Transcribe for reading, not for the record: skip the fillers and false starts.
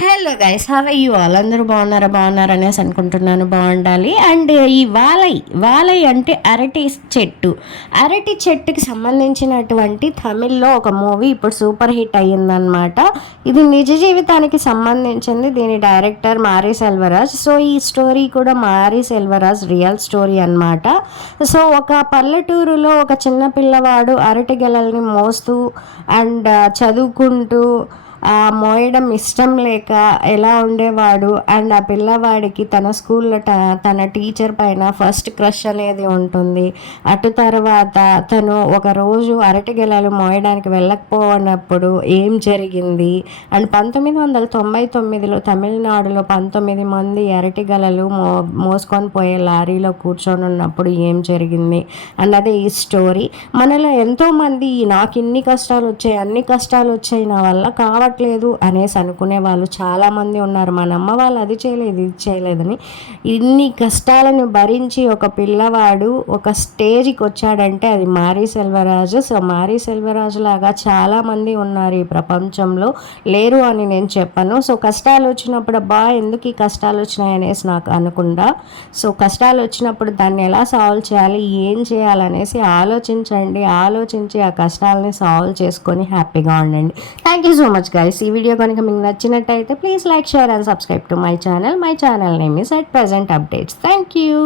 Hello guys, have you all? అందరూ బాగున్నారనేసి అనుకుంటున్నాను. బాగుండాలి. అండ్ ఈ వాలై అంటే అరటి చెట్టుకి సంబంధించినటువంటి తమిళ్లో ఒక మూవీ ఇప్పుడు సూపర్ హిట్ అయ్యిందనమాట. ఇది నిజ జీవితానికి సంబంధించింది. దీని డైరెక్టర్ మారీ సెల్వరాజ్. సో ఈ స్టోరీ కూడా మారీ సెల్వరాజ్ రియల్ స్టోరీ అనమాట. సో ఒక పల్లెటూరులో ఒక చిన్న పిల్లవాడు అరటి గెలల్ని మోస్తూ అండ్ చదువుకుంటూ మోయడం ఇష్టం లేక ఎలా ఉండేవాడు. అండ్ ఆ పిల్లవాడికి తన స్కూల్లో తన టీచర్ పైన ఫస్ట్ క్రష్ అనేది ఉంటుంది. అటు తర్వాత తను ఒకరోజు అరటి గెలలు మోయడానికి వెళ్ళకపోయినప్పుడు ఏం జరిగింది. అండ్ 1999లో తమిళనాడులో 19 మంది అరటి గెలలు మోసుకొని పోయే లారీలో కూర్చొని ఉన్నప్పుడు ఏం జరిగింది అన్నదే ఈ స్టోరీ. మనలో ఎంతోమంది నాకు ఇన్ని కష్టాలు వచ్చాయి, అన్ని కష్టాలు వచ్చాయి, నా వల్ల కావట్లేదు అనేసి అనుకునే వాళ్ళు చాలామంది ఉన్నారు. మన అమ్మ వాళ్ళు అది చేయలేదు, ఇది చేయలేదని. ఇన్ని కష్టాలను భరించి ఒక పిల్లవాడు ఒక స్టేజ్కి వచ్చాడంటే అది మారీ సెల్వరాజు. సో మారీ సెల్వరాజు లాగా చాలామంది ఉన్నారు ఈ ప్రపంచంలో, లేరు అని నేను చెప్పను. సో కష్టాలు వచ్చినప్పుడు ఎందుకు ఈ కష్టాలు వచ్చినాయి అనేసి నాకు అనుకుంటా. సో కష్టాలు వచ్చినప్పుడు దాన్ని ఎలా సాల్వ్ చేయాలి, ఏం చేయాలనేసి ఆలోచించి ఆ కష్టాలని సాల్వ్ చేసుకొని హ్యాపీగా ఉండండి. Thank you so much guys. ఈ వీడియో కనుక మీకు నచ్చినట్టయితే please like, share and subscribe to my channel. My channel name is at present updates. Thank you.